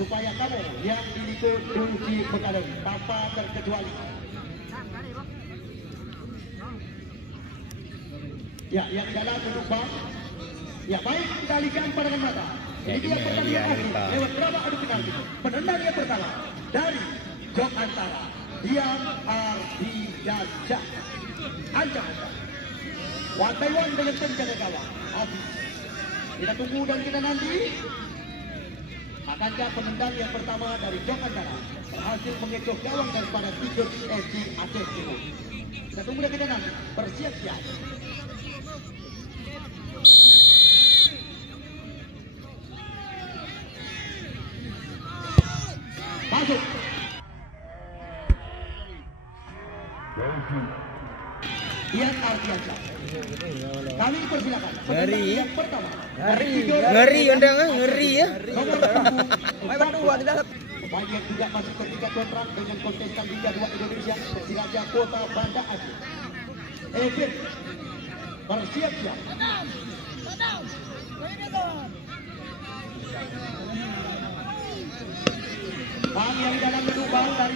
supaya kamu yang diliput kunci berkadang tanpa terkecuali. Ya, yang dalam duduk bang. Ya, baik kita alihkan pandangan mata. Ini dia pertandingan akhir lewat drama adu penalti. Penendang yang pertama dari jok antara Dian Ardiansyah. Ancang-ancang. One by one dengan penjaga gawang. Hafiz. Kita tunggu dan kita nanti. Akankah penendang yang pertama dari jok antara berhasil mengecoh gawang daripada Tigers FC Aceh Timur. Kita tunggu dan kita nanti. Bersiap-siap. Masuk. Dian Ardiansyah. Kami persilakan. Ngeri. Yang pertama. Ngeri undang ngeri ya. Nomor 2 tidak. Banyak juga masih terikat kontrak dengan kontestan Liga 2 Indonesia Persiraja Kota Banda Aceh. Evin bersiap-siap. Bang yang dalam gedung bang dari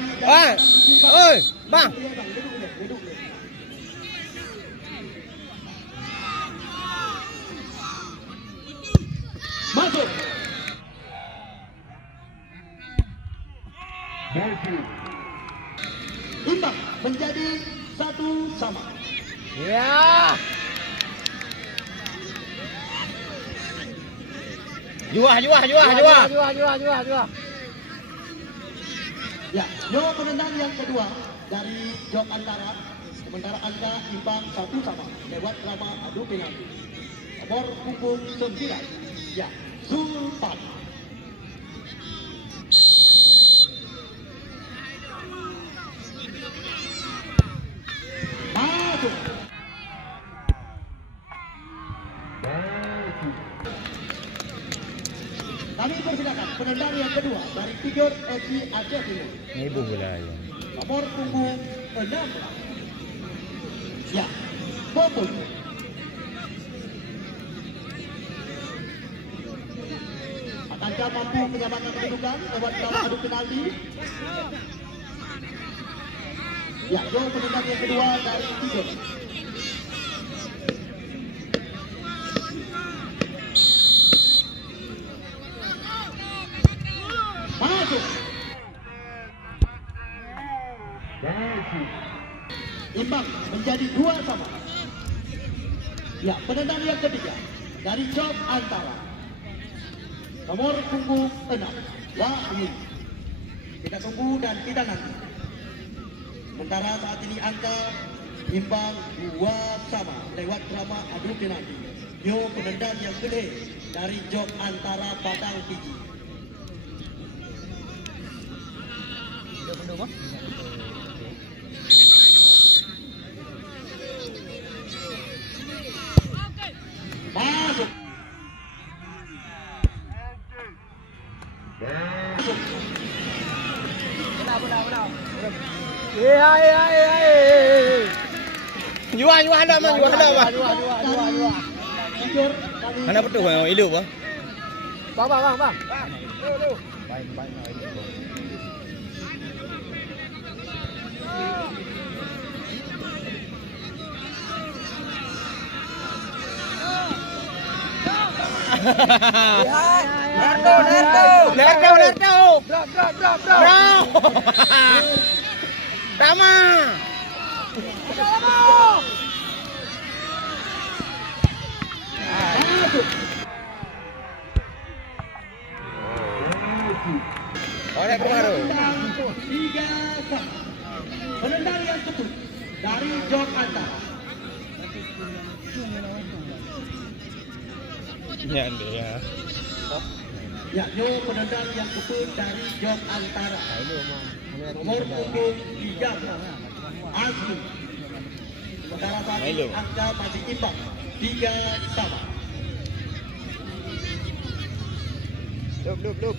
Oi, bang. Gedung. Masuk. Imbang menjadi 1-1. Ya. Juah. Ya, Yo penendang yang kedua dari jok antara. Sementara angka imbang 1-1 lewat drama adu penalti. Nomor punggung 9. Ya, Sultan. Masuk. Kami persilakan penendang yang kedua dari Tigers FC Aceh Timur. Ibu bola ya. Nomor punggung 6. Ya, Bobon. Akankah mampu menyamakan kedudukan lewat drama adu penalti? Ya, Yo penendang yang kedua dari Tigers. Masuk. Imbang menjadi 2-2. Ya, penendang yang ketiga dari jok antara. Nomor punggung 6. Wahyu. Kita tunggu dan kita nanti. Sementara saat ini angka imbang 2-2 lewat drama adu penalti. Yo penendang yang kedua dari jok antara Padang Tinggi. Masuk. Benar. Juah hendak mah. Mana betul bang? Hidup bang. Bang. Baik. Nerto. Bro. Tama. Oleh pengaruh. 3-1. Penendang yang ketujuh dari jok antara. Ya dia. Ya, Yo penendang yang ketujuh dari jok antara. Nomor punggung 3. Azmi. Sementara saat ini angka masih imbang 3-3. Loop.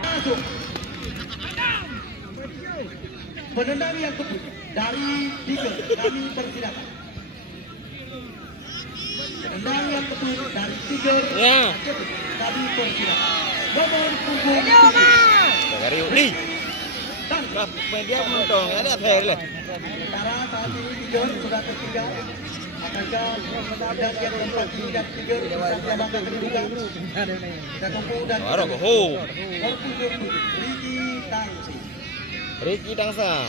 Masuk. penendang yang ketujuh dari Tiger kami persilakan. Penendang yang ketujuh dari Tiger kami persilakan. Nomor punggung 7. Dari Uli. Dan Media penonton ada thel. sementara saat ini Tiger sudah tertinggal. Akankah penendang yang keempat hingga Tiger bisa menyamakan kedudukan? Kita tunggu dan Baru nomor ho. punggung 7 Ricky Tangsi. Ricky Tangsang.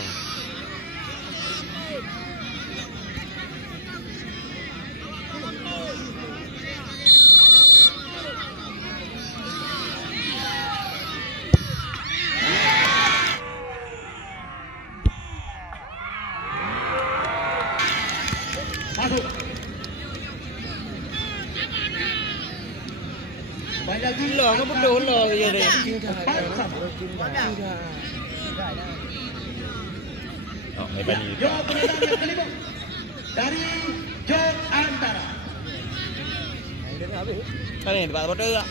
Masuk. Kembali lagi. Lah, apa betul lah dia ni. Empat sama. Oh, hebat ni. Jo penendang yang kelima dari Jog Antara. Kan ni tempat bodoh tak?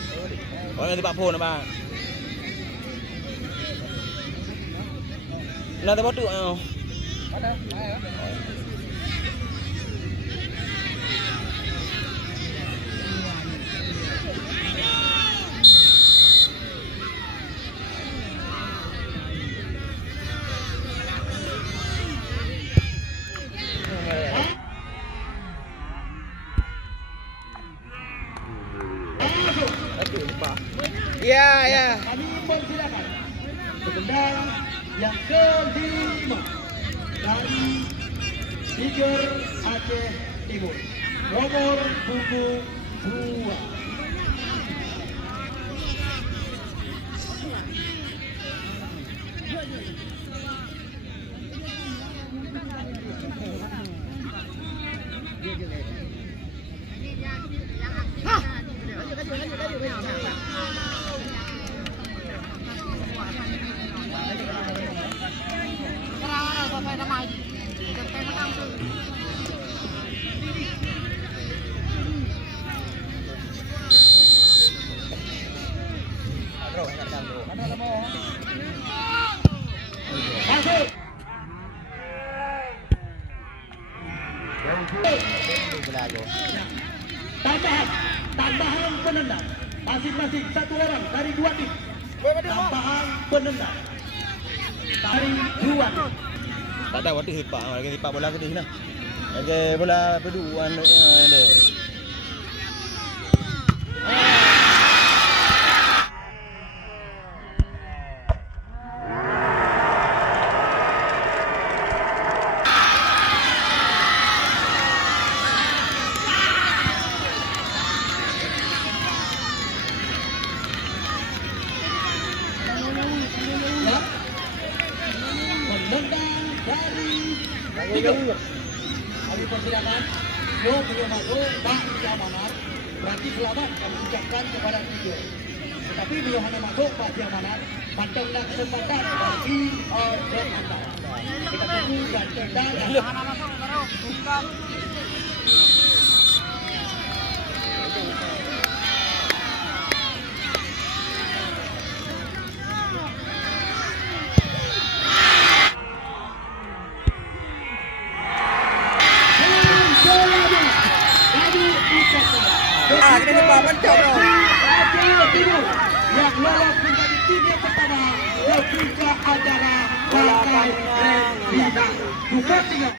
Oh, ni tempat phone abang. Lah tempat tu. Ya, ya. Kami persilakan penendang yang kelima dari Tiger Aceh Timur. Nomor punggung 2. Masuk. Tambahan penendang masing-masing satu orang dari dua tim. Tambahan penendang dari dua tim. Tak ada waktu sepak, lagi sepak bola ke di sana. Lagi bola peduan dia. Ya. Penendang dari tiga. Kami persilakan. Yo belum masuk, Pak Diamanat. Berarti selamat kami ucapkan kepada tiga. Tetapi belum hanya masuk Pak Diamanat. Pantanglah kesempatan bagi Jog Antara. Kita tunggu dan tendang. Kita sepak pencok bro. Timur yang lolos menjadi tim yang pertama ke puncak acara Balapan Red Bintang. Bukan tinggal.